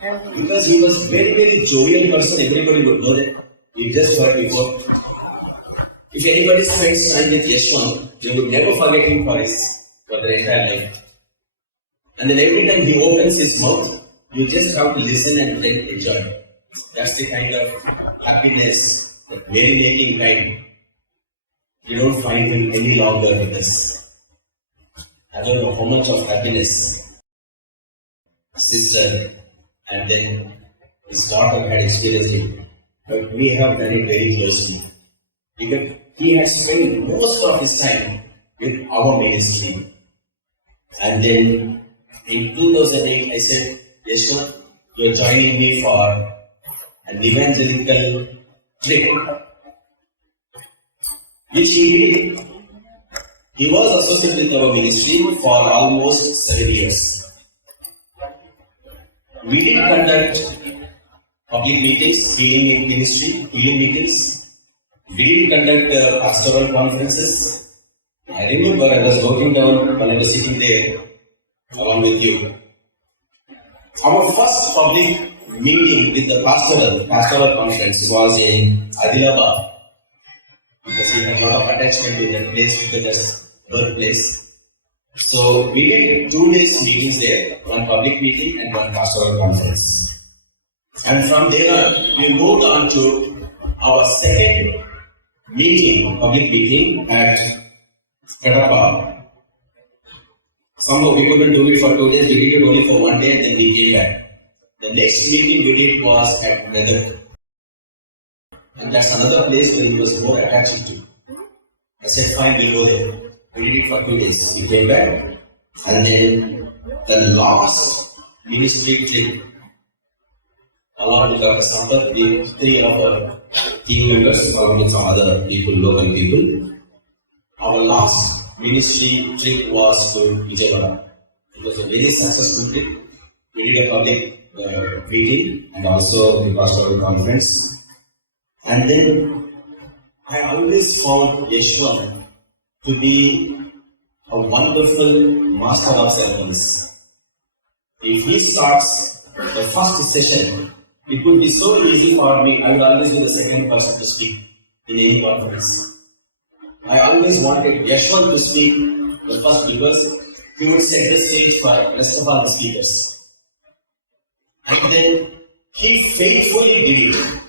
Because he was very, very jovial person, everybody would know that. We just heard before. If anybody spends time with Yeshwant, they would never forget him for their entire life. And then every time he opens his mouth, you just have to listen and then enjoy. That's the kind of happiness, that merry-making kind. You don't find him any longer with us. I don't know how much of happiness sister and then his daughter had experienced it. But we have done it very closely. Because he has spent most of his time with our ministry. And then in 2008, I said, Yeshwant, you're joining me for an evangelical trip. Which he did. He was associated with our ministry for almost 7 years. We did conduct public meetings, healing ministry, healing meetings. We did conduct pastoral conferences. I remember I was walking down when I was sitting there along with you. Our first public meeting with the pastoral conference was in Adilabad. Because he had a lot of attachment to that place because that's birthplace. So we did 2 days meetings there, one public meeting and one pastoral conference. And from there we moved on to our second meeting, public meeting at Kadapa. Somehow we couldn't do it for 2 days, we did it only for 1 day and then we came back. The next meeting we did was at Medak. And that's another place where he was more attached to. I said, fine, we'll go there. We did it for 2 days. We came back. And then the last ministry trip, along with Dr. Sampath, we 3 of our team members, along with some other people, local people. Our last ministry trip was to Vijayawada. It was a very successful trip. We did a public meeting and also the pastoral conference. And then I always found Yeshwant to be a wonderful master of ceremonies. If he starts the first session, it would be so easy for me. I would always be the second person to speak in any conference. I always wanted Yeshwant to speak the first because he would set the stage for the rest of all the speakers. And then he faithfully did it.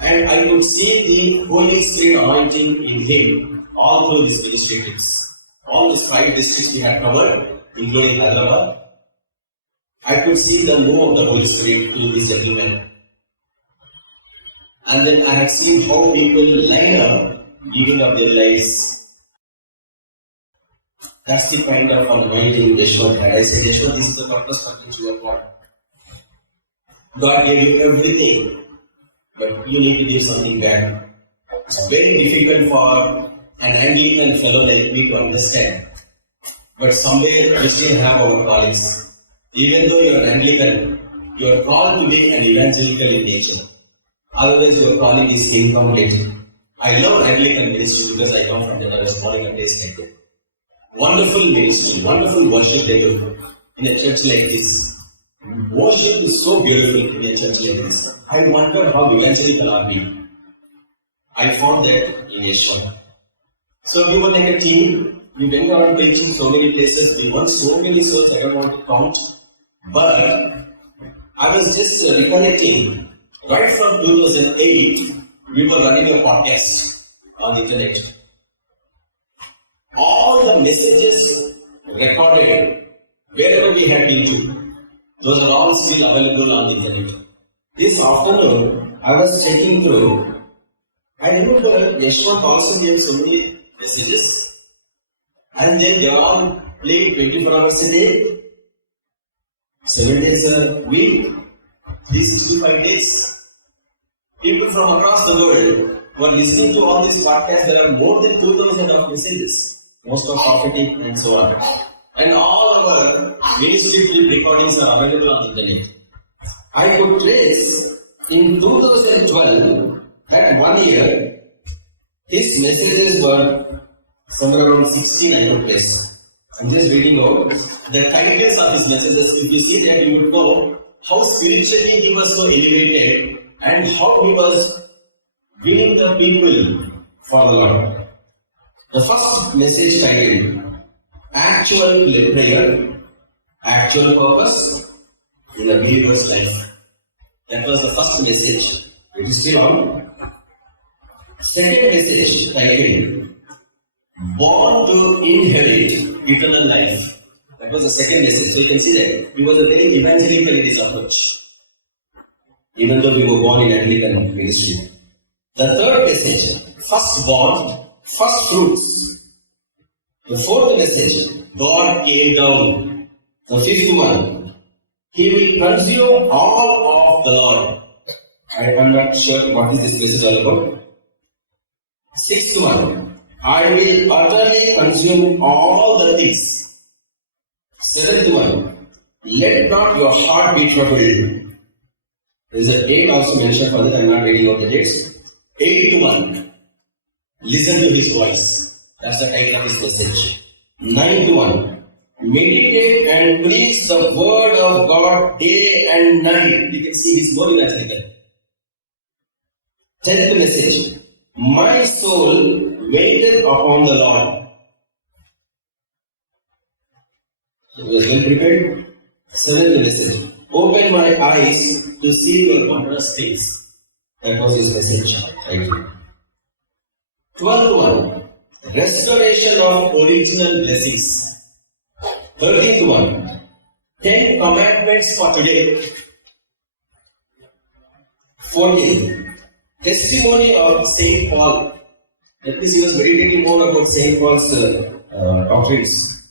And I could see the Holy Spirit anointing in him all through these ministry trips. All these 5 districts we had covered, including Hyderabad. I could see the move of the Holy Spirit to these gentlemen. And then I had seen how people line up, giving up their lives. That's the kind of anointing Yeshwant had. I said, Yeshwant, this is the purpose for which you are born. God gave you everything, but you need to give something back. It's very difficult for an Anglican fellow like me to understand. But somewhere we still have our callings. Even though you are an Anglican, you are called to be an evangelical in nature. Otherwise your calling is incomplete. I love Anglican ministry because I come from that. I was born in a place like that. Wonderful ministry, wonderful worship they do in a church like this. Worship is so beautiful in a church like this. I wonder how evangelical are we. I found that in Yeshwant. So we were like a team. We went around preaching so many places. We won so many souls, I don't want to count. But I was just recollecting, right from 2008, we were running a podcast on the internet. All the messages recorded wherever we had been to, those are all still available on the internet. This afternoon, I was checking through. I remember Yeshwant also gave so many messages, and then they are all played 24 hours a day, 7 days a week, 365 days. People from across the world were listening to all these podcasts. There are more than 2,000 of messages, most are prophetic and so on. And all our ministry recordings are available on the internet. I could trace in 2012, that 1 year, his messages were somewhere around 16, I could place. I'm just reading out the titles of his messages. If you see that, you would know how spiritually he was so elevated and how he was winning the people for the Lord. The first message titled Actual Prayer, Actual Purpose in a believer's life. That was the first message. It is still on. Second message titled Born to Inherit Eternal Life. That was the second message. So you can see that he was a very evangelical in his approach, even though we were born in Anglican ministry. The third message, firstborn, first fruits. The fourth message, God came down. The fifth one, He will consume all of the Lord. I am not sure what is this message all about. Sixth one, I will utterly consume all the things. Seventh one, let not your heart be troubled. There is a date also mentioned for that. I am not reading out the dates. 8th one, listen to his voice. That's the title of his message. 9th one, meditate and preach the word of God day and night. You can see his more evangelical. 10th message, my soul waiteth upon the Lord. He was well prepared. 7th message, open my eyes to see your wondrous things. That was his message. Right? 12th one, restoration of original blessings. 13th one, 10 commandments for today. 14th, testimony of Saint Paul. That means he was meditating more about Saint Paul's doctrines.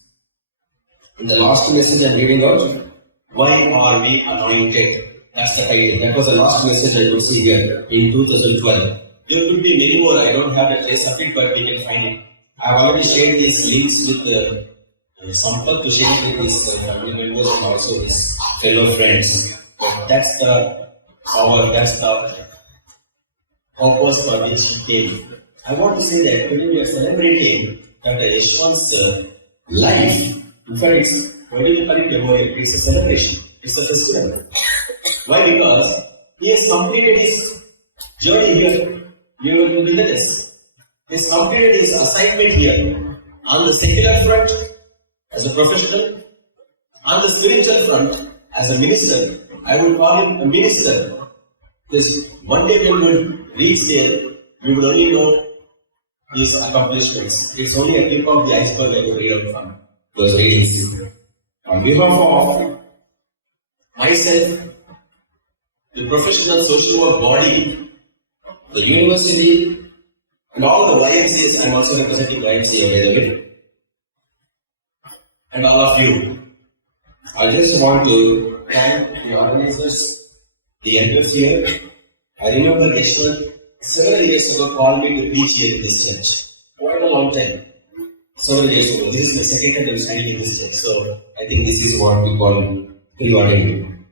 In the last message I am reading out, why are we anointed? That's the title. That was the last message I could see here in 2012. There could be many more. I don't have the trace of it, but we can find it. I have already shared these links with Sampath to share it with his family members and also his fellow friends. But that's the power, that's the purpose for which he came. I want to say that when we are celebrating Dr. Yeshwant's life, in fact, why do you call it memorial? It's a celebration. It's a festival. Why? Because he has completed his journey here. You will be with us. He has completed his assignment here. On the secular front, as a professional. On the spiritual front, as a minister. I would call him a minister. Because one day when we would reach there, we would only know his accomplishments. It's only a tip of the iceberg I would read out from those readings. On behalf of myself, the professional social work body, the university, and all the YMCAs, I am also representing YMCA by the way, and all of you. I just want to thank the organizers, the elders here. I remember Yeshwant several years ago called me to preach here in this church. Quite a long time. Several years ago. This is my second time I'm standing in this church. So I think this is what we call pre-ordering.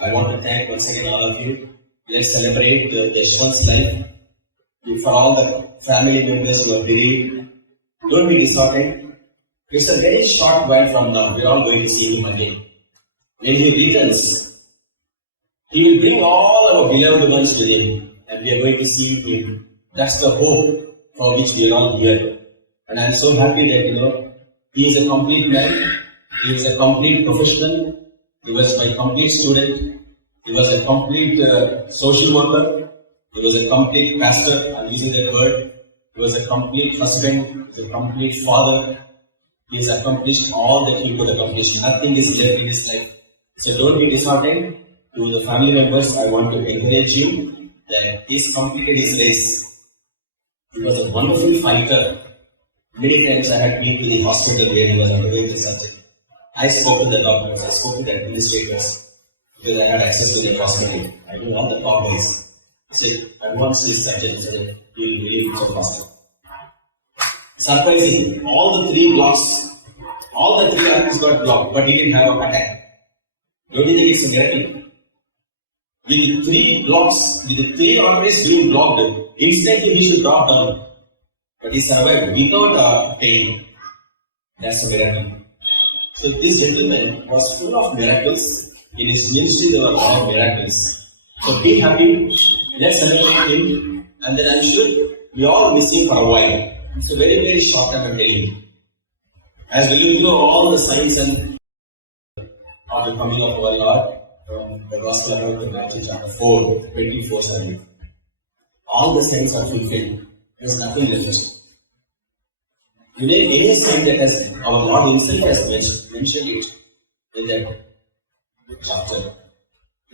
I want to thank once again all of you. Let's celebrate Yeshwant's life. For all the family members who are bereaved, don't be disheartened. It's a very short while from now. We're all going to see him again. When he returns, he will bring all our beloved ones with him, and we are going to see him. That's the hope for which we are all here. And I'm so happy that, he is a complete man. He is a complete professional. He was my complete student. He was a complete social worker. He was a complete pastor. I'm using that word. He was a complete husband. He was a complete father. He has accomplished all that he could accomplish. Nothing is left in his life. So don't be disheartened. To the family members, I want to encourage you that he's completed his race. He was a wonderful fighter. Many times I had been to the hospital where he was undergoing the surgery. I spoke to the doctors, I spoke to the administrators, because I had access to the hospital. I knew all the top guys. I said, advance this surgery so that you will relieve so faster. Surprising, all the three arteries got blocked, but he didn't have a attack. Don't you think it's a miracle? With the three arteries being blocked, instantly he should drop down. But he survived without pain. That's a miracle. So this gentleman was full of miracles. In his ministry, there were a lot of miracles. So be happy. Let's celebrate him. And then I'm sure we all miss him for a while. It's a very, very short time, I'm telling you. As we look through all the signs and of the coming of our Lord, from the Gospel according to Matthew chapter 4, 24, 7. All the signs are fulfilled. There's nothing left. Any sign that has our Lord himself has mentioned it in that chapter.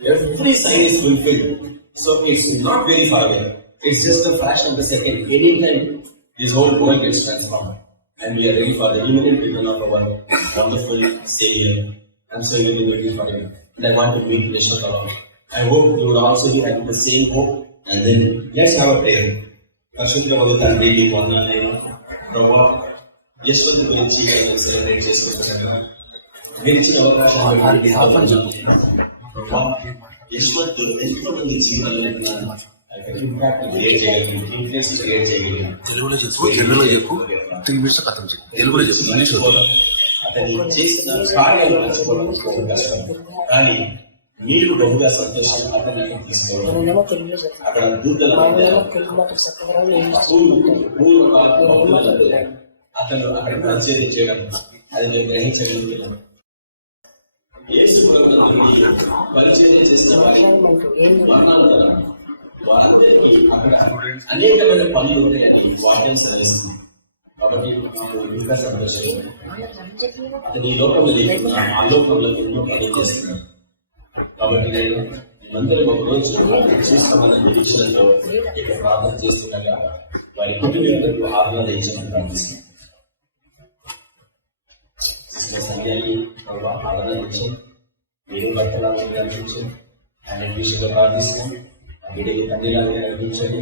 Every sign is fulfilled. So it's not very far away. It's just a fraction of a second. Anytime this whole world gets transformed. And we are ready for the imminent return of our wonderful Savior. I'm so really waiting for him. And I want to meet Vishnu along. I hope you would also be having the same hope. And then let's have a prayer. పరిశుద్ధుడైన తండ్రి నీకు వందనాలు ప్రభువా, యశ్వంత్ గురించి మనం celebrate చేసుకుంటున్నాం. మీరు ఇచ్చిన అవకాశాన్ని యశ్వంత్ ఎంతో మంది జీవితాల్లో ఇంపాక్ట్ క్రియేట్ చేయగలిగింది, ఇన్ఫ్లుయెన్స్ క్రియేట్ చేయగలిగింది. తెలుగులో చెప్పు, తెలుగులో చెప్పు, 3 minutes కథం చెప్పు, తెలుగులో చెప్పు. అతని చేసిన కార్యాలు మర్చిపోవడం కష్టం, కానీ మీరు బహుగా సంతోషం అతన్ని తీసుకోవడం. అక్కడ దూతల అతను అక్కడ పరిచయం చేయడం, అది మేము గ్రహించగలుగుతున్నాం. యేసు ప్రభువుని పరిచయం చేసిన వారందరికీ అక్కడ అనేకమైన పనులు ఉంటాయని వాక్యం సెలవిస్తుంది. కాబట్టి నాకు ఇంకా సంతోషం. అతను ఈ లోకంలో లేకుండా ఆ లోకంలో ఎన్నో పనులు చేస్తున్నాడు. కాబట్టి నేను అందరం ఒక రోజు చూస్తామన్న నిరీక్షణతో ఇక ప్రార్థన చేస్తుండగా వారి కుటుంబీకులకు ఆదరణ ఇచ్చామని ప్రార్థిస్తున్నాను. సంధ్యాన్ని ఆదరణ ఇచ్చాం, మీరు భర్తలాగా అనిపించాం, ఆయన విషయంలో ప్రార్థిస్తాం. వీడికి తండ్రిలాగా అనిపించండి.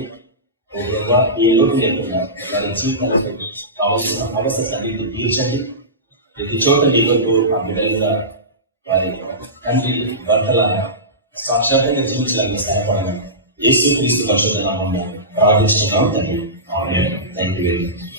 ఏ లోటు లేకుండా వారి జీవితాలకు కావాల్సిన అవసరాన్ని తీర్చండి. ప్రతి చోట నీకు ఆ బిడ్డలుగా వారి తండ్రి భర్తలాగా సాక్షాత్తంగా జీవించడానికి సహాయపడాలని యేసుక్రీస్తు పరిశుద్ధ నామమున ప్రార్థిస్తున్నాం తండ్రి. ఆమేన్. Thank you very much.